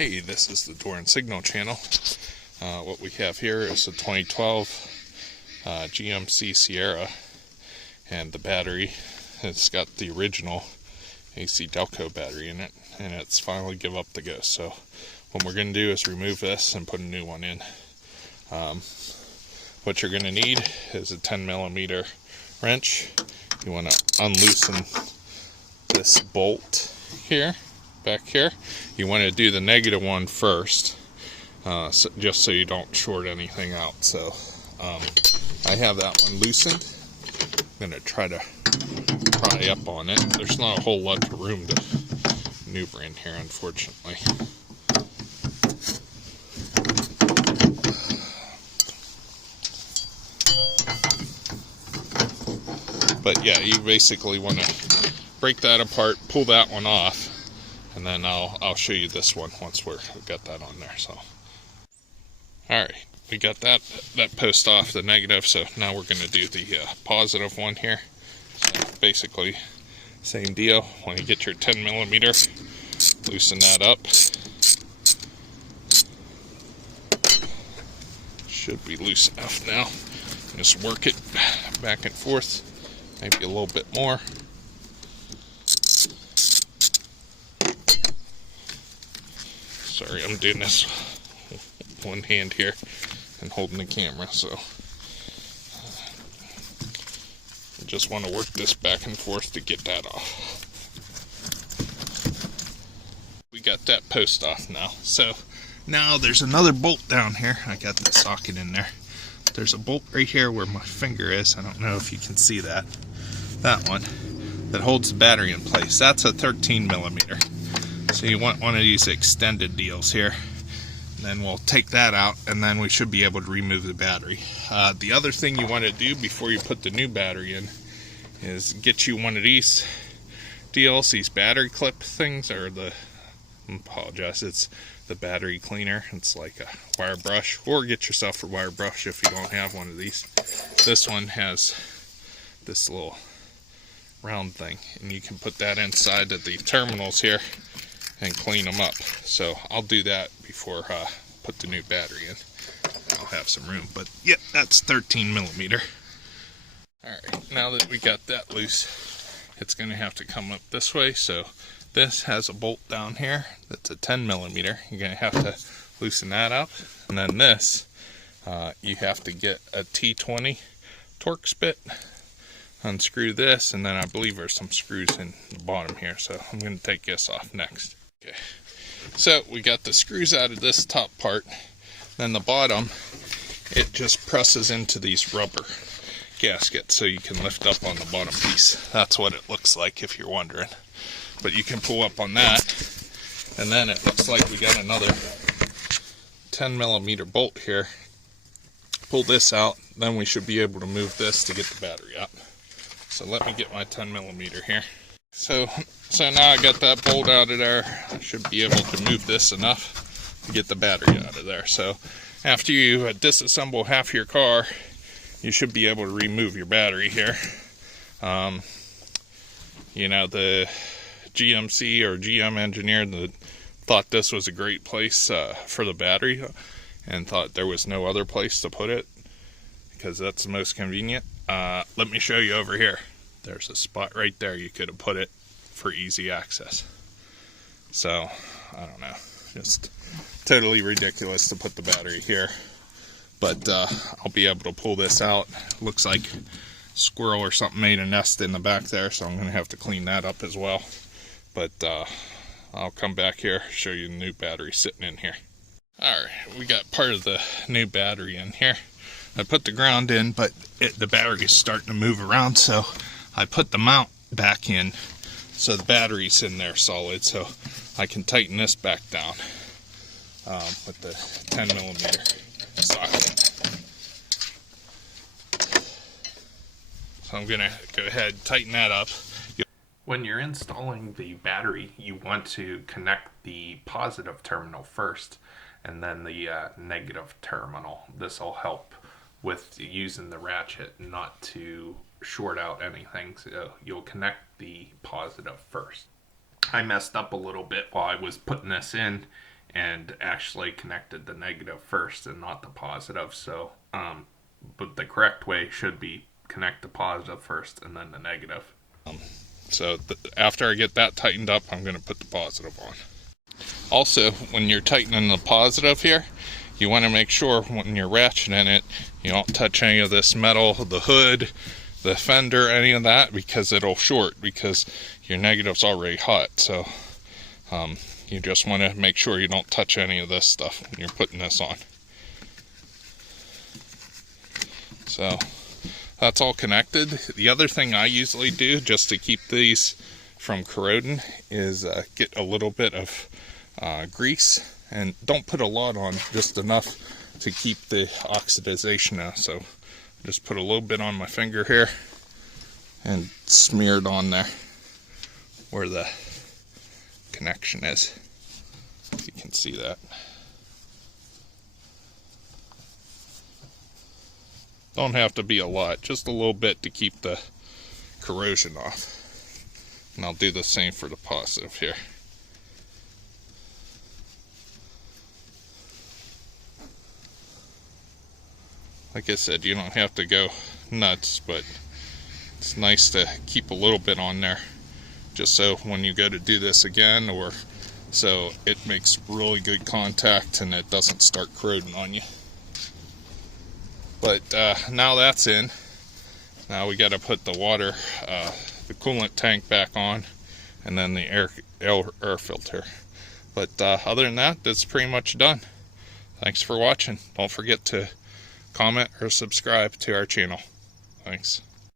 Hey, this is the Door and Signal channel. What we have here is a 2012 GMC Sierra, and the battery, it's got the original AC Delco battery in it, and it's finally give up the ghost. So what we're going to do is remove this and put a new one in. What you're going to need is a 10mm wrench. You want to unloosen this bolt here, back here. You want to do the negative one first, just so you don't short anything out. So I have that one loosened. I'm going to try to pry up on it. There's not a whole lot of room to maneuver in here, unfortunately. But yeah, you basically want to break that apart, pull that one off, and then I'll show you this one once we've got that on there. So, all right, we got that post off, the negative. So now we're going to do the positive one here. So basically, same deal. When you get your 10mm, loosen that up. Should be loose enough now. Just work it back and forth. Maybe a little bit more. Sorry, I'm doing this one hand here and holding the camera, so I just want to work this back and forth to get that off. We got that post off now. So now there's another bolt down here. I got the socket in there. There's a bolt right here where my finger is. I don't know if you can see that. That one that holds the battery in place. That's a 13mm. So you want one of these extended deals here. And then we'll take that out, and then we should be able to remove the battery. The other thing you want to do before you put the new battery in is get you one of these deals, these battery clip things, or I apologize, it's the battery cleaner. It's like a wire brush, or get yourself a wire brush if you don't have one of these. This one has this little round thing, and you can put that inside of the terminals here and clean them up. So I'll do that before put the new battery in. I'll have some room, but yeah, that's 13mm. Alright, now that we got that loose, it's going to have to come up this way. So this has a bolt down here that's a 10mm. You're going to have to loosen that up. And then this, you have to get a T20 Torx bit, unscrew this, and then I believe there's some screws in the bottom here. So I'm going to take this off next. Okay, so we got the screws out of this top part. Then the bottom, it just presses into these rubber gaskets, so you can lift up on the bottom piece. That's what it looks like, if you're wondering. But you can pull up on that, and then it looks like we got another 10mm bolt here. Pull this out, then we should be able to move this to get the battery out. So let me get my 10mm here. So now I got that bolt out of there. I should be able to move this enough to get the battery out of there. So after you disassemble half your car, you should be able to remove your battery here. You know, the GMC or GM engineer that thought this was a great place for the battery, and thought there was no other place to put it because that's the most convenient. Let me show you over here. There's a spot right there you could have put it for easy access. So I don't know, just totally ridiculous to put the battery here. But I'll be able to pull this out. Looks like a squirrel or something made a nest in the back there, so I'm going to have to clean that up as well. But I'll come back here, show you the new battery sitting in here. Alright, we got part of the new battery in here. I put the ground in, but the battery is starting to move around, so I put the mount back in so the battery's in there solid, so I can tighten this back down with the 10mm socket. So I'm going to go ahead and tighten that up. When you're installing the battery, you want to connect the positive terminal first and then the negative terminal. This will help with using the ratchet not to short out anything. So you'll connect the positive first. I messed up a little bit while I was putting this in, and actually connected the negative first and not the positive. So, but the correct way should be connect the positive first and then the negative. So after I get that tightened up, I'm going to put the positive on. Also, when you're tightening the positive here, you want to make sure when you're ratcheting it, you don't touch any of this metal, the hood, the fender, any of that, because it'll short, because your negative's already hot. So you just want to make sure you don't touch any of this stuff when you're putting this on. So that's all connected. The other thing I usually do just to keep these from corroding is get a little bit of grease, and don't put a lot on, just enough to keep the oxidization out. So just put a little bit on my finger here and smear it on there where the connection is. You can see that. Don't have to be a lot, just a little bit to keep the corrosion off. And I'll do the same for the positive here. Like I said, you don't have to go nuts, but it's nice to keep a little bit on there, just so when you go to do this again, or so it makes really good contact and it doesn't start corroding on you. But now that's in, now we got to put the water, the coolant tank back on, and then the air filter. But other than that, that's pretty much done. Thanks for watching. Don't forget to comment or subscribe to our channel. Thanks.